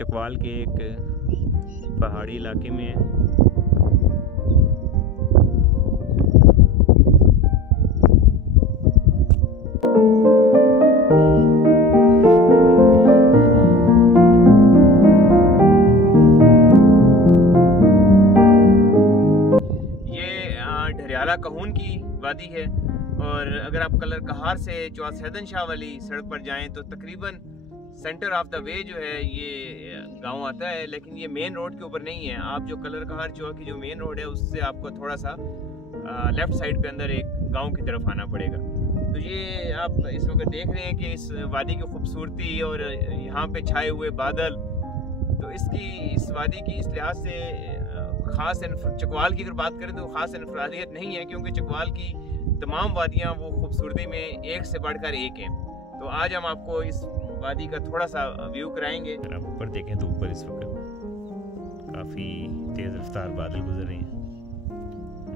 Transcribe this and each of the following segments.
चकवाल के एक पहाड़ी इलाके में है। ढरियाला कहून की वादी है और अगर आप कलर कहार से चौथ सैदन शाह वाली सड़क पर जाएं तो तकरीबन सेंटर ऑफ द वे जो है ये गांव आता है, लेकिन ये मेन रोड के ऊपर नहीं है। आप जो कलर कहार चौक की जो मेन रोड है उससे आपको थोड़ा सा लेफ्ट साइड पे अंदर एक गांव की तरफ आना पड़ेगा। तो ये आप इस वक्त देख रहे हैं कि इस वादी की खूबसूरती और यहाँ पे छाए हुए बादल, तो इस वादी की इस लिहाज से ख़ास चकवाल की अगर बात करें तो ख़ास इनफरादियत नहीं है, क्योंकि चकवाल की तमाम वादियाँ वो खूबसूरती में एक से बढ़कर एक हैं। तो आज हम आपको इस वादी का थोड़ा सा व्यू कराएंगे। अगर आप ऊपर देखें तो ऊपर इस वक्त काफ़ी तेज़ रफ्तार बादल गुजर रहे हैं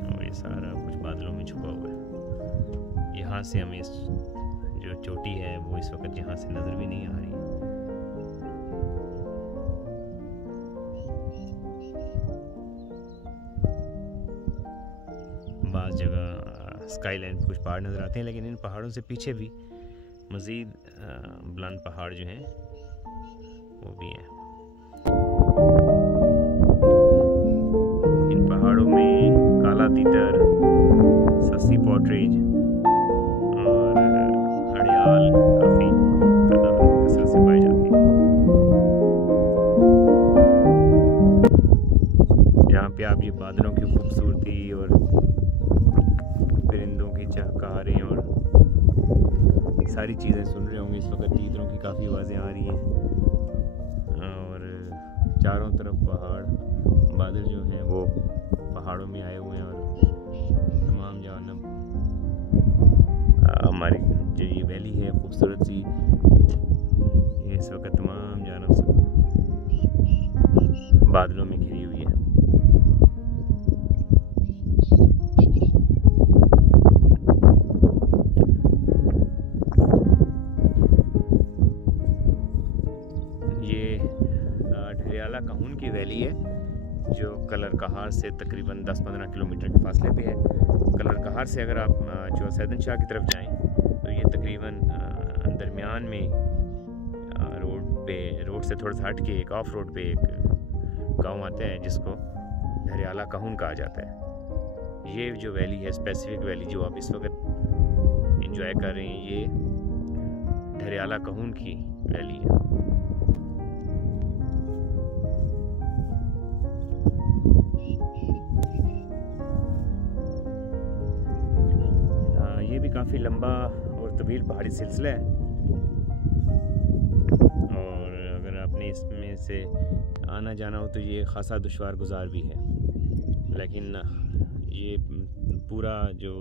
और ये सारा कुछ बादलों में छुपा हुआ है। यहाँ से हमें इस जो चोटी है वो इस वक्त यहाँ से नज़र भी नहीं आ रही है। बाज़ जगह स्काई लाइन कुछ पहाड़ नज़र आते हैं, लेकिन इन पहाड़ों से पीछे भी मज़ीद बुलंद पहाड़ जो हैं वो भी हैं। इन पहाड़ों में काला तीतर, सस्सी पॉटरेज और घड़ियाल काफ़ी कसरत से पाई जाती है। यहाँ पे आप ये बादलों की खूबसूरती और परिंदों की चहकारें और सारी चीज़ें सुन रहे होंगे। इस वक्त तीतरों की काफ़ी आवाज़ें आ रही हैं और चारों तरफ पहाड़, बादल जो हैं वो पहाड़ों में आए हुए हैं और तमाम जानब हमारी जो ये वैली है खूबसूरत सी, ये इस वक्त तमाम जानब से बादलों में घिरी हुई है। ढरियाला कहून की वैली है जो कलर कहार से तकरीबन 10-15 किलोमीटर के फासले पे है। कलर कहार से अगर आप चौथ सैदन शाह की तरफ जाएं तो ये तकरीबन दरमियान में रोड से थोड़ा सा हट के एक ऑफ रोड पे एक गांव आता है जिसको ढरियाला कहून कहा जाता है। ये जो वैली है, स्पेसिफिक वैली जो आप इस वक्त एंजॉय कर रहे हैं, ये ढरियाला कहून की वैली है। ये भी काफ़ी लंबा और तवील पहाड़ी सिलसिला है और अगर आपने इसमें से आना जाना हो तो ये खासा दुश्वार गुजार भी है, लेकिन ये पूरा जो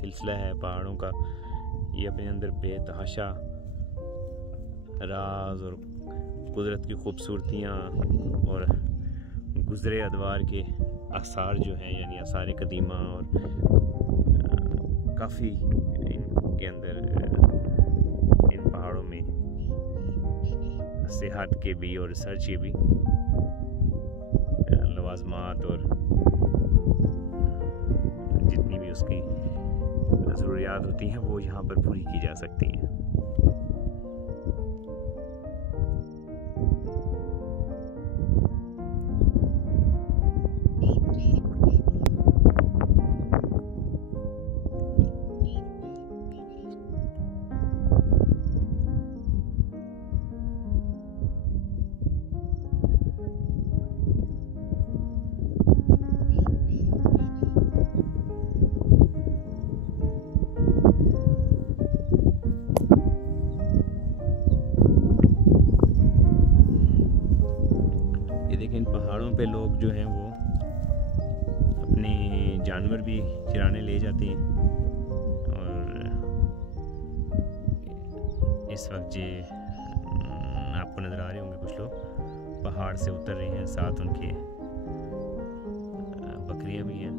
सिलसिला है पहाड़ों का, ये अपने अंदर बेतहाशा राज और कुदरत की खूबसूरतियाँ और गुज़रे अदवार के आसार जो हैं, यानी आसार कदीमा, और काफ़ी इनके अंदर इन पहाड़ों में सेहत के भी और रिसर्च के भी लवाजमात और जितनी भी उसकी ज़रूरियात होती हैं वो यहाँ पर पूरी की जा सकती हैं। इन पहाड़ों पे लोग जो हैं वो अपने जानवर भी चराने ले जाते हैं और इस वक्त ये आपको नज़र आ रहे होंगे कुछ लोग पहाड़ से उतर रहे हैं, साथ उनके बकरियां भी हैं।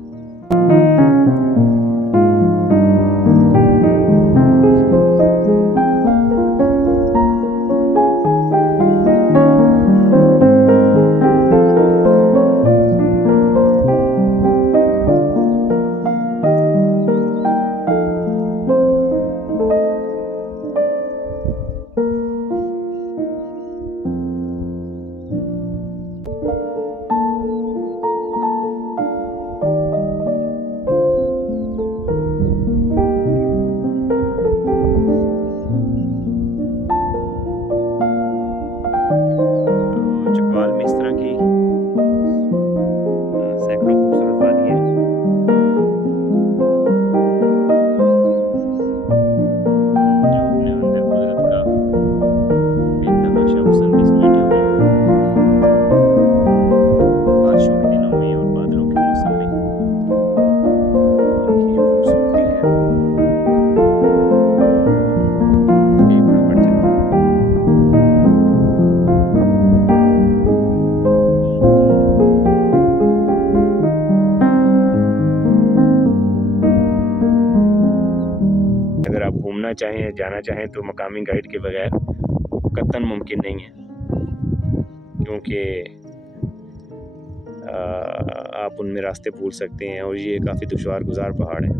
आना चाहें जाना चाहें तो मकामी गाइड के बगैर कतई मुमकिन नहीं है, क्योंकि आप उनमें रास्ते भूल सकते हैं और ये काफ़ी दुश्वार गुजार पहाड़ है।